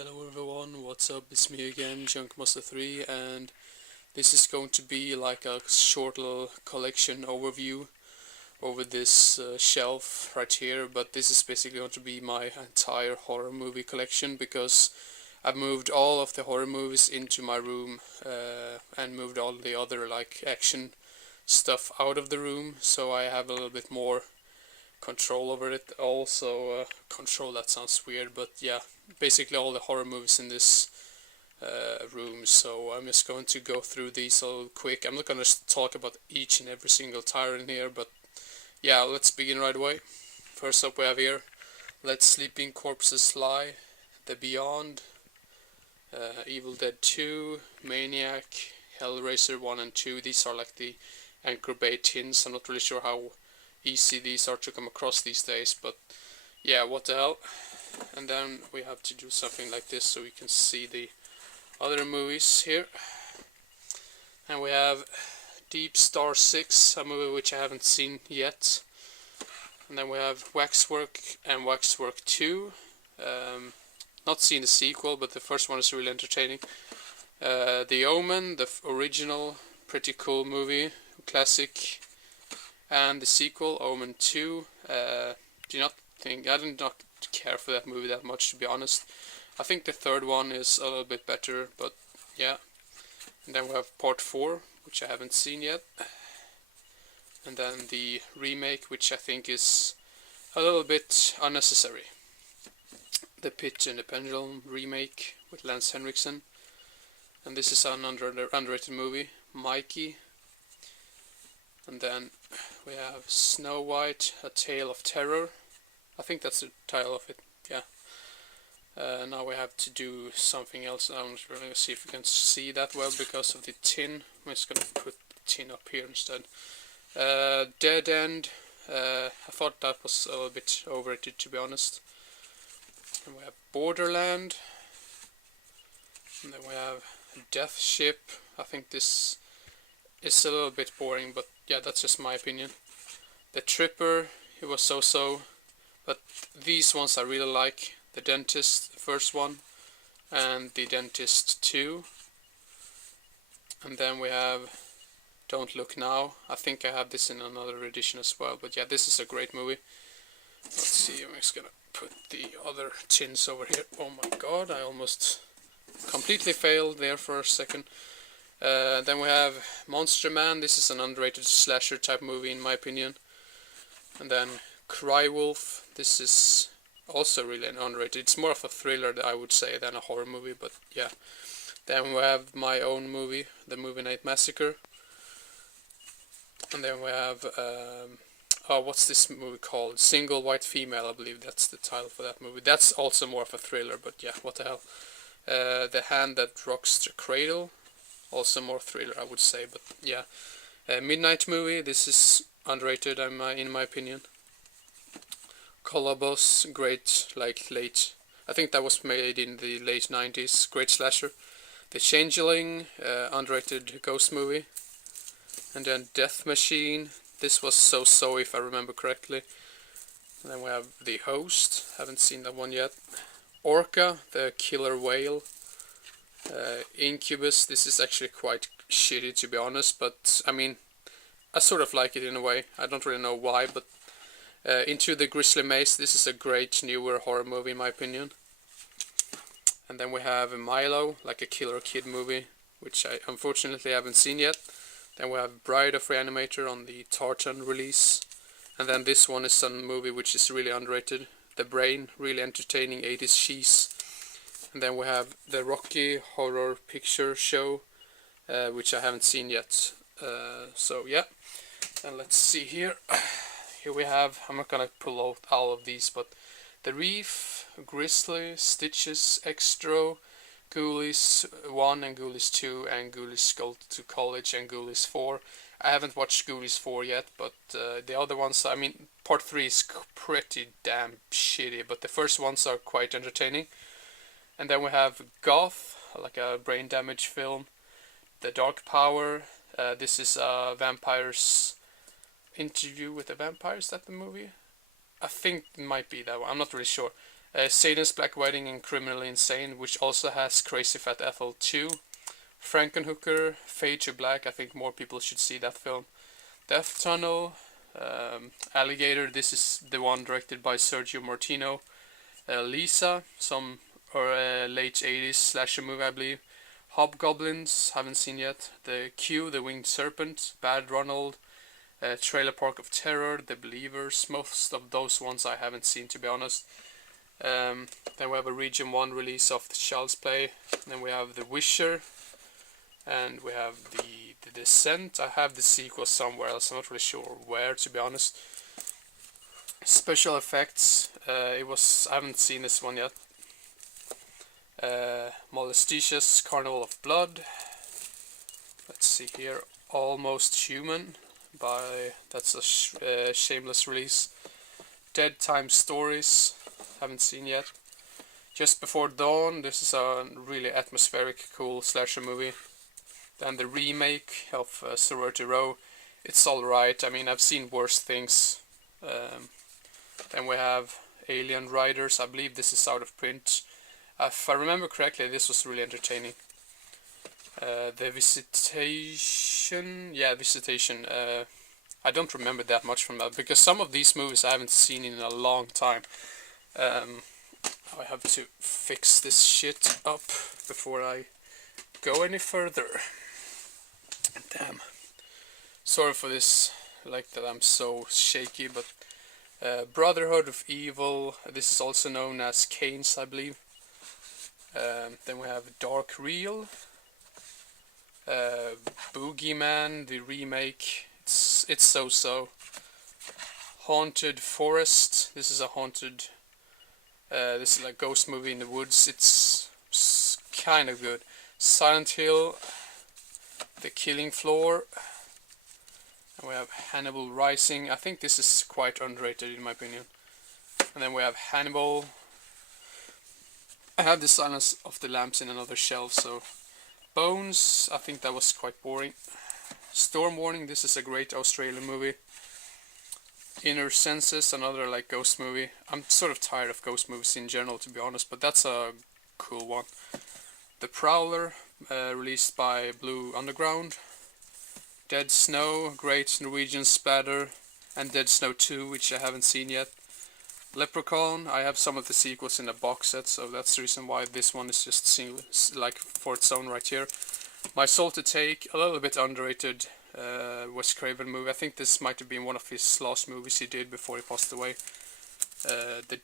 Hello everyone, what's up? It's me again, Junkmaster3, and this is going to be like a short little collection overview over this shelf right here, but this is basically going to be my entire horror movie collection because I've moved all of the horror movies into my room and moved all the other like action stuff out of the room, so I have a little bit more control over it. Also, control, that sounds weird, but yeah, basically all the horror movies in this room. So I'm just going to go through these a little quick. I'm not going to talk about each and every single title in here, but yeah, let's begin right away. First up we have here Let Sleeping Corpses Lie, The Beyond, Evil Dead 2, Maniac, Hellraiser 1 and 2. These are like the Anchor Bay tins. I'm not really sure how easy these are to come across these days, but yeah, what the hell. And then we have to do something like this so we can see the other movies here. And we have Deep Star 6, a movie which I haven't seen yet. And then we have Waxwork and Waxwork 2. Not seen the sequel, but the first one is really entertaining. The Omen, the original, pretty cool movie, classic. And the sequel, Omen 2. I did not care for that movie that much, to be honest. I think the third one is a little bit better, but yeah. And then we have part 4, which I haven't seen yet. And then the remake, which I think is a little bit unnecessary. The Pit and the Pendulum remake with Lance Henriksen. And this is an underrated movie, Mikey. And then we have Snow White, A Tale of Terror. I think that's the title of it, yeah. Now we have to do something else. I'm just going to see if you can see that well because of the tin. I'm just going to put the tin up here instead. Dead End. I thought that was a little bit overrated, to be honest. And we have Borderland. And then we have Death Ship. I think this is a little bit boring, but yeah, that's just my opinion. The Tripper, it was so-so, but these ones I really like. The Dentist, the first one, and The Dentist 2. And then we have Don't Look Now. I think I have this in another edition as well, but yeah, this is a great movie. Let's see, I'm just gonna put the other tins over here. Oh my god, I almost completely failed there for a second. Then we have Monster Man. This is an underrated slasher type movie in my opinion. And then Cry Wolf. This is also really underrated. It's more of a thriller, I would say, than a horror movie, but yeah. Then we have my own movie, The Movie Night Massacre. And then we have what's this movie called? Single White Female, I believe that's the title for that movie. That's also more of a thriller, but yeah, what the hell. The Hand That Rocks the Cradle. Also more thriller, I would say, but yeah. Midnight Movie, this is underrated in my opinion. Colobos, great, like late, I think that was made in the late 90s, great slasher. The Changeling, underrated ghost movie. And then Death Machine, this was so-so if I remember correctly. And then we have The Host, haven't seen that one yet. Orca, the killer whale. Incubus, this is actually quite shitty to be honest, but I mean, I sort of like it in a way. I don't really know why, but Into the Grisly Maze, this is a great newer horror movie in my opinion. And then we have Milo, like a killer kid movie, which I unfortunately haven't seen yet. Then we have Bride of Reanimator on the Tartan release. And then this one is a movie which is really underrated. The Brain, really entertaining 80s cheese. And then we have the Rocky Horror Picture Show, which I haven't seen yet. So yeah, and let's see here. Here we have, I'm not gonna pull out all of these, but The Reef, Grizzly, Stitches, Extra, Ghoulies 1 and Ghoulies 2 and Ghoulies Go to College and Ghoulies 4. I haven't watched Ghoulies 4 yet, but the other ones, I mean, part 3 is pretty damn shitty, but the first ones are quite entertaining. And then we have Goth, like a brain damage film. The Dark Power, this is a vampire's Interview with the Vampire, is that the movie? I think it might be that one, I'm not really sure. Satan's Black Wedding and Criminally Insane, which also has Crazy Fat Ethel 2. Frankenhooker, Fade to Black, I think more people should see that film. Death Tunnel, Alligator, this is the one directed by Sergio Martino. Lisa, some or late 80s slasher movie, I believe. Hobgoblins, haven't seen yet. The Q, The Winged Serpent, Bad Ronald, Trailer Park of Terror, The Believers. Most of those ones I haven't seen, to be honest. Then we have a Region 1 release of the Child's Play. Then we have The Wisher. And we have the Descent. I have the sequel somewhere else, I'm not really sure where, to be honest. Special effects, I haven't seen this one yet. Molestitious, Carnival of Blood. Let's see here, Almost Human, that's a shameless release. Dead Time Stories, haven't seen yet. Just Before Dawn, this is a really atmospheric, cool slasher movie. Then the remake of Sorority Row, it's alright, I mean I've seen worse things. Then we have Alien Riders, I believe this is out of print. If I remember correctly, this was really entertaining. The Visitation, I don't remember that much from that, because some of these movies I haven't seen in a long time. I have to fix this shit up before I go any further. Damn. Sorry for this, like that I'm so shaky, but Brotherhood of Evil, this is also known as Canes, I believe. Then we have Dark Real, Boogeyman, the remake, it's so-so. Haunted Forest, this is a haunted, this is like ghost movie in the woods, it's kind of good. Silent Hill, The Killing Floor, and we have Hannibal Rising. I think this is quite underrated in my opinion. And then we have Hannibal. I have The Silence of the Lambs in another shelf, so Bones, I think that was quite boring. Storm Warning, this is a great Australian movie. Inner Senses, another like ghost movie. I'm sort of tired of ghost movies in general, to be honest, but that's a cool one. The Prowler, released by Blue Underground. Dead Snow, great Norwegian splatter. And Dead Snow 2, which I haven't seen yet. Leprechaun, I have some of the sequels in a box set, so that's the reason why this one is just single, like for its own right here. My Salted Take, a little bit underrated Wes Craven movie. I think this might have been one of his last movies he did before he passed away. The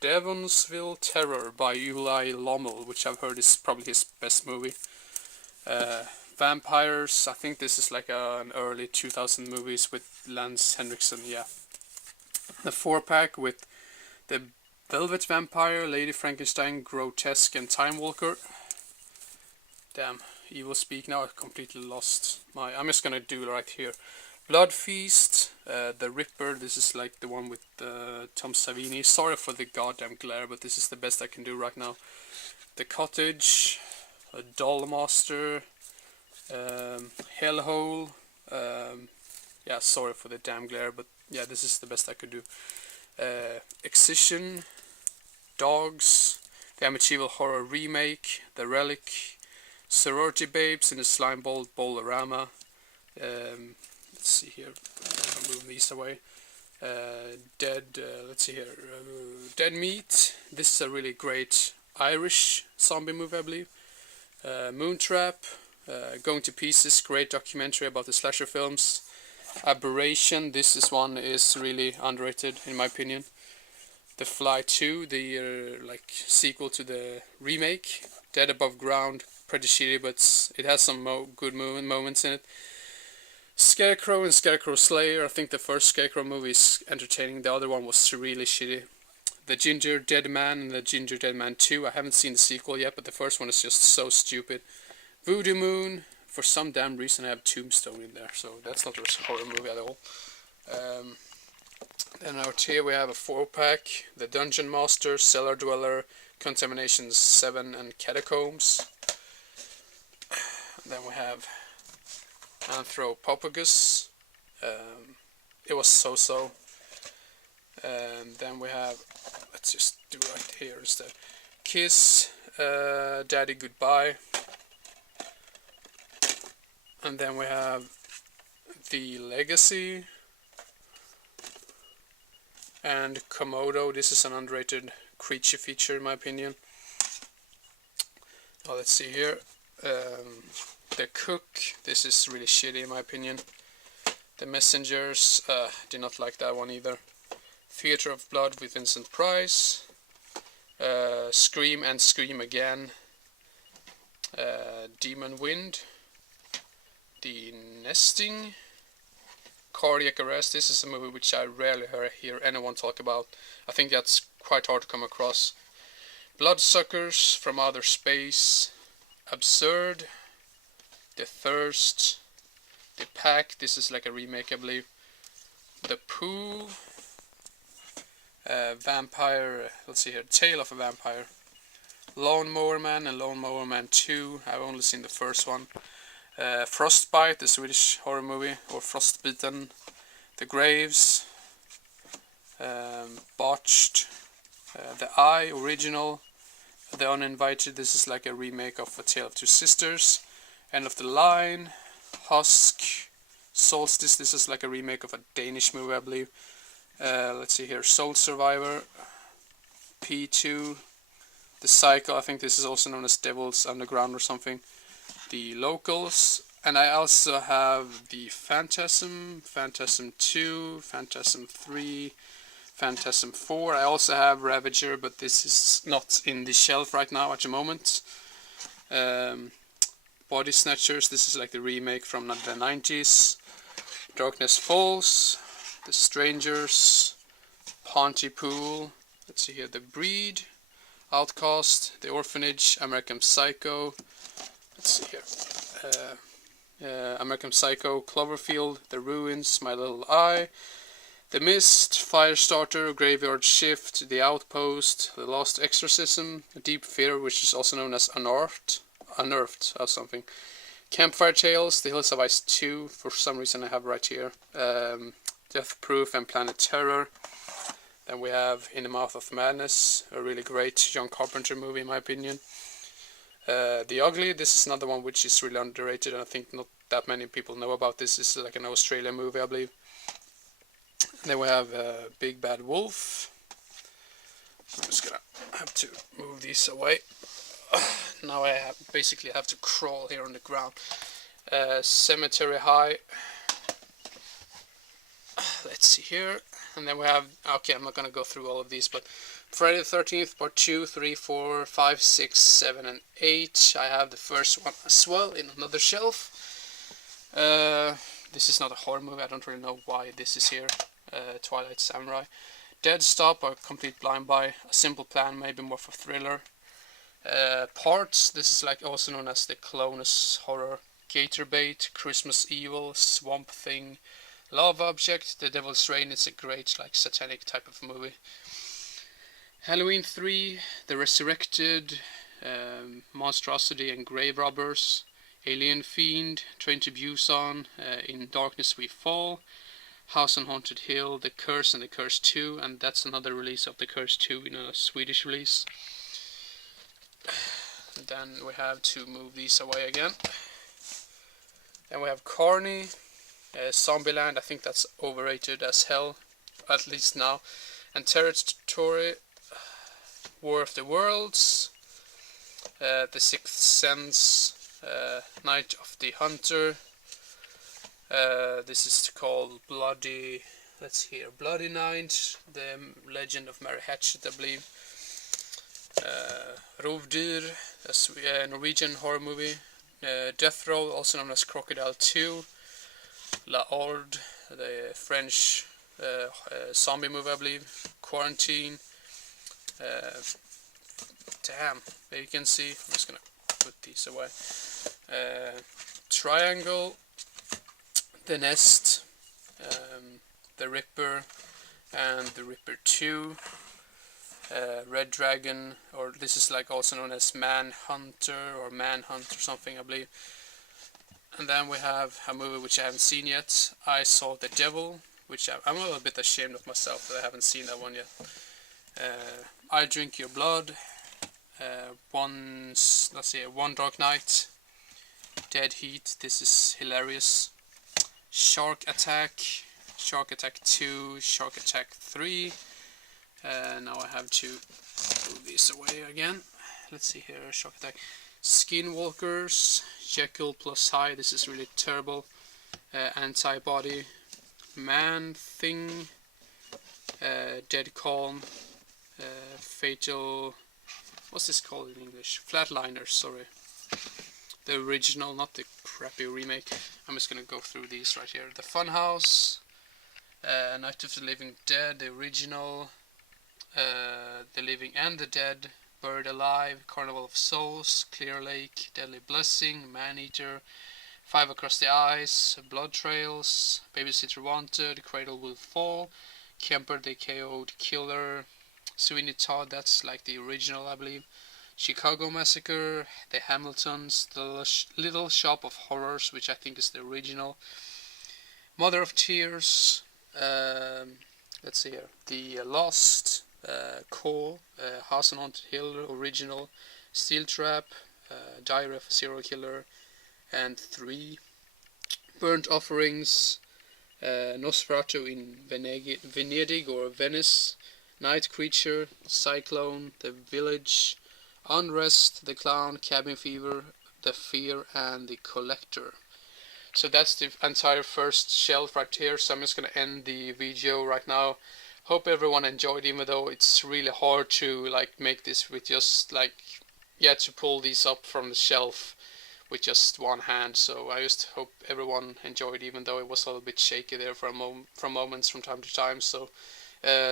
Devonsville Terror by Eli Lommel, which I've heard is probably his best movie. Vampires, I think this is like an early 2000 movies with Lance Henriksen, yeah. The 4-pack with The Velvet Vampire, Lady Frankenstein, Grotesque, and Time Walker. Damn, Evil Speak, now I've completely lost I'm just gonna do it right here. Blood Feast, The Ripper, this is like the one with Tom Savini. Sorry for the goddamn glare, but this is the best I can do right now. The Cottage, Dollmaster, Hellhole, yeah, sorry for the damn glare, but yeah, this is the best I could do. Excision, Dogs, the Amityville Horror Remake, The Relic, Sorority Babes in the Slime Ball Bolorama. Let's see here, I'll move these away. Let's see here, Dead Meat, this is a really great Irish zombie movie, I believe. Moontrap, Going to Pieces, great documentary about the slasher films. Aberration, this one is really underrated in my opinion. The Fly 2, the like sequel to the remake. Dead Above Ground, pretty shitty, but it has some good moments in it. Scarecrow and Scarecrow Slayer, I think the first Scarecrow movie is entertaining, the other one was really shitty. The Ginger Dead Man and the Ginger Dead Man 2, I haven't seen the sequel yet, but the first one is just so stupid. Voodoo Moon, for some damn reason I have Tombstone in there, so that's not a horror movie at all. Then out here we have a 4-pack, The Dungeon Master, Cellar Dweller, Contamination 7, and Catacombs. Then we have Anthropophagus, it was so-so. And then we have, let's just do right here instead, Kiss, Daddy Goodbye. And then we have The Legacy and Komodo. This is an underrated creature feature in my opinion. Oh, let's see here. The Cook. This is really shitty in my opinion. The Messengers. Did not like that one either. Theater of Blood with Vincent Price. Scream and Scream Again. Demon Wind. The Nesting. Cardiac Arrest. This is a movie which I rarely hear anyone talk about. I think that's quite hard to come across. Bloodsuckers from Outer Space. Absurd. The Thirst. The Pack. This is like a remake, I believe. The Pooh. Vampire. Let's see here. Tale of a Vampire. Lawnmower Man and Lawnmower Man 2. I've only seen the first one. Frostbite, the Swedish horror movie, or Frostbiten. The Graves. Botched. The Eye, original. The Uninvited, this is like a remake of A Tale of Two Sisters. End of the Line. Husk. Solstice, this is like a remake of a Danish movie, I believe. Let's see here. Soul Survivor. P2. The Cycle, I think this is also known as Devil's Underground or something. The Locals. And I also have the Phantasm, Phantasm 2, Phantasm 3, Phantasm 4. I also have Ravager, but this is not in the shelf right now at the moment. Body Snatchers, this is like the remake from the 90s. Darkness Falls, The Strangers, Pontypool, let's see here, The Breed, Outcast, The Orphanage, American Psycho, let's see here, American Psycho, Cloverfield, The Ruins, My Little Eye, The Mist, Firestarter, Graveyard Shift, The Outpost, The Lost Exorcism, Deep Fear, which is also known as Unearthed or something. Campfire Tales, The Hills of Ice 2, for some reason I have right here. Death Proof and Planet Terror. Then we have In the Mouth of Madness, a really great John Carpenter movie in my opinion. The Ugly, this is another one which is really underrated and I think not that many people know about this. This is like an Australian movie, I believe. Then we have Big Bad Wolf. I'm just gonna have to move these away. Now I basically have to crawl here on the ground. Cemetery High. Let's see here. And then we have, okay, I'm not gonna go through all of these, but Friday the 13th, part 2, 3, 4, 5, 6, 7, and 8. I have the first one as well in another shelf. This is not a horror movie, I don't really know why this is here. Twilight Samurai. Dead Stop or Complete Blind Buy. A Simple Plan, maybe more for thriller. Parts, this is like also known as the Clonus horror. Gator Bait, Christmas Evil, Swamp Thing, Love Object, The Devil's Rain is a great like satanic type of movie. Halloween 3, The Resurrected, Monstrosity and Grave Robbers, Alien Fiend, Train to Busan, In Darkness We Fall, House on Haunted Hill, The Curse and The Curse 2, and that's another release of The Curse 2 in a Swedish release. And then we have to move these away again. Then we have Carney, Zombieland, I think that's overrated as hell, at least now. And Territory, War of the Worlds, The Sixth Sense, Night of the Hunter. This is called Bloody, let's hear, Bloody Night, The Legend of Mary Hatchet, I believe. Rovdyr, a Norwegian horror movie. Death Row, also known as Crocodile 2. La Horde, the French zombie movie, I believe. Quarantine. Damn, there you can see. I'm just gonna put these away. Triangle, The Nest, The Ripper, and The Ripper 2. Red Dragon, or this is like also known as Manhunter or Manhunt or something, I believe. And then we have a movie which I haven't seen yet, I Saw the Devil, which I'm a little bit ashamed of myself that I haven't seen that one yet. I Drink Your Blood, let's see, One Dark Night, Dead Heat, this is hilarious, Shark Attack 2, Shark Attack 3, now I have to move these away again. Let's see here, Shark Attack, Skinwalkers, Jekyll plus Hyde, this is really terrible, Antibody, Man Thing, Dead Calm, Fatal, what's this called in English? Flatliners, sorry. The original, not the crappy remake. I'm just gonna go through these right here. The Funhouse, Night of the Living Dead, the original, The Living and the Dead, Buried Alive, Carnival of Souls, Clear Lake, Deadly Blessing, Man-Eater, Five Across the Eyes, Blood Trails, Babysitter Wanted, Cradle Will Fall, Kemper the KO'd Killer, Sweeney Todd, that's like the original I believe, Chicago Massacre, The Hamiltons, The Little Shop of Horrors, which I think is the original, Mother of Tears, let's see here, The Lost, Call, House on Haunted Hill original, Steel Trap, Diary of a Serial Killer, and 3, Burnt Offerings, Nosferatu in Venedig or Venice, Night Creature, Cyclone, The Village, Unrest, The Clown, Cabin Fever, The Fear, and The Collector. So that's the entire first shelf right here, so I'm just gonna end the video right now. Hope everyone enjoyed, even though it's really hard to like make this with just like, yeah, to pull these up from the shelf with just one hand. So I just hope everyone enjoyed, even though it was a little bit shaky there for moments from time to time. So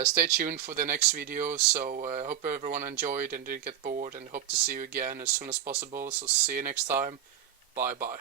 stay tuned for the next video. So hope everyone enjoyed and didn't get bored, and hope to see you again as soon as possible. So see you next time. Bye bye.